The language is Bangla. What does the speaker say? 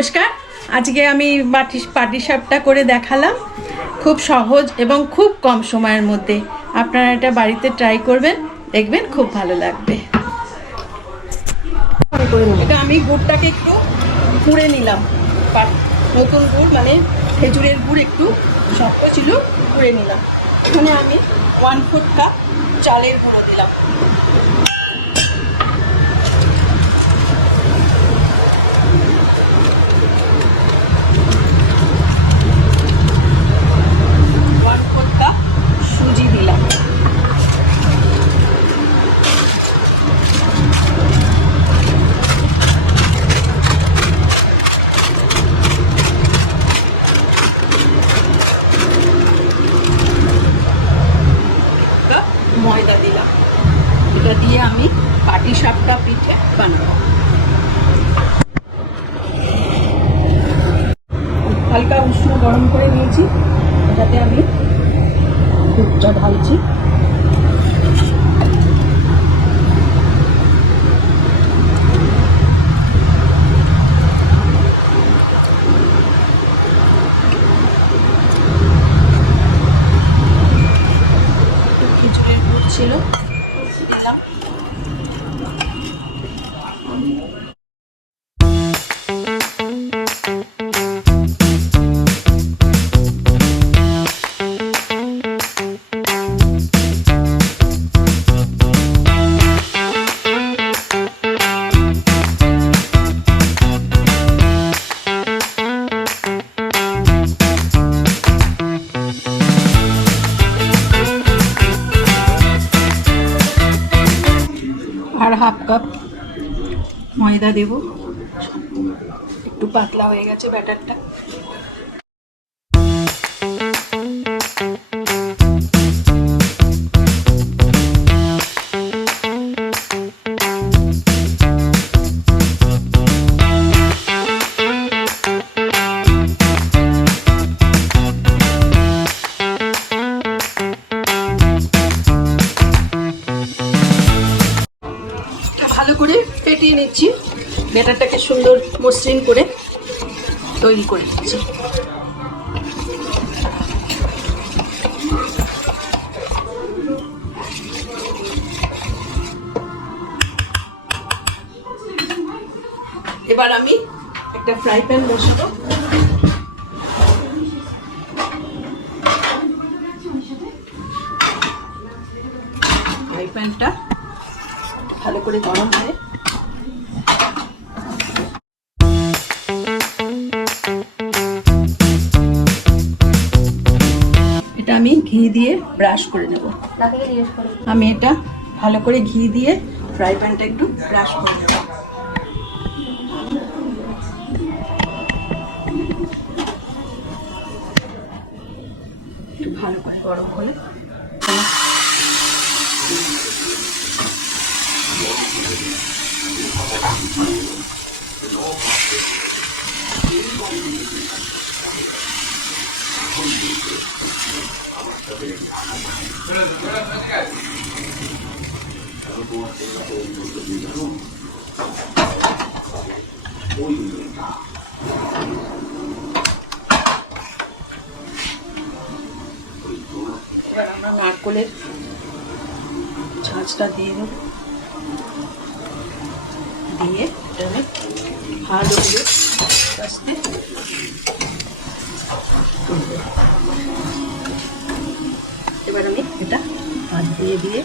নমস্কার। আজকে আমি পাটিসাপটা করে দেখালাম, খুব সহজ এবং খুব কম সময়ের মধ্যে। আপনারা এটা বাড়িতে ট্রাই করবেন, দেখবেন খুব ভালো লাগবে। এটা আমি গুড়টাকে একটু পুড়ে নিলাম, নতুন গুড় মানে খেজুরের গুড় একটু শক্ত ছিল, পুড়ে নিলাম। এখানে আমি 1/4 কাপ চালের গুঁড়ো দিলাম। সুজি দিলাম। ময়দা দিলাম। এটা দিয়ে আমি পাটিসাপটা পিঠে বানাবো। হালকা উষ্ণ গরম করে নিয়েছি, এটাতে আমি দুধটা ঢালছি। খেজুরের গুড় ছিল, দিলাম। আর 1/2 কাপ ময়দা দেব, একটু পাতলা হয়ে গেছে ব্যাটারটা। ভালো করে ফেটিয়ে নিচ্ছি, ব্যাটারটাকে সুন্দর মসৃণ করে তৈরি করে নিচ্ছি। এবার আমি একটা ফ্রাই প্যান বসাবো। ফ্রাই প্যানটা ভালো করে গরম হয়ে এটা আমি ঘি দিয়ে ব্রাশ করে নেব। আমি এটা ভালো করে ঘি দিয়ে ফ্রাই প্যানটা একটু ব্রাশ করে নেব। একটু ভালো করে গরম হলে এবার আমরা নারকেলের ছাঁচটা দিয়ে দেব, দিয়ে এটা আমি ভালো করে আস্তে এবার আমি এটা হাত দিয়ে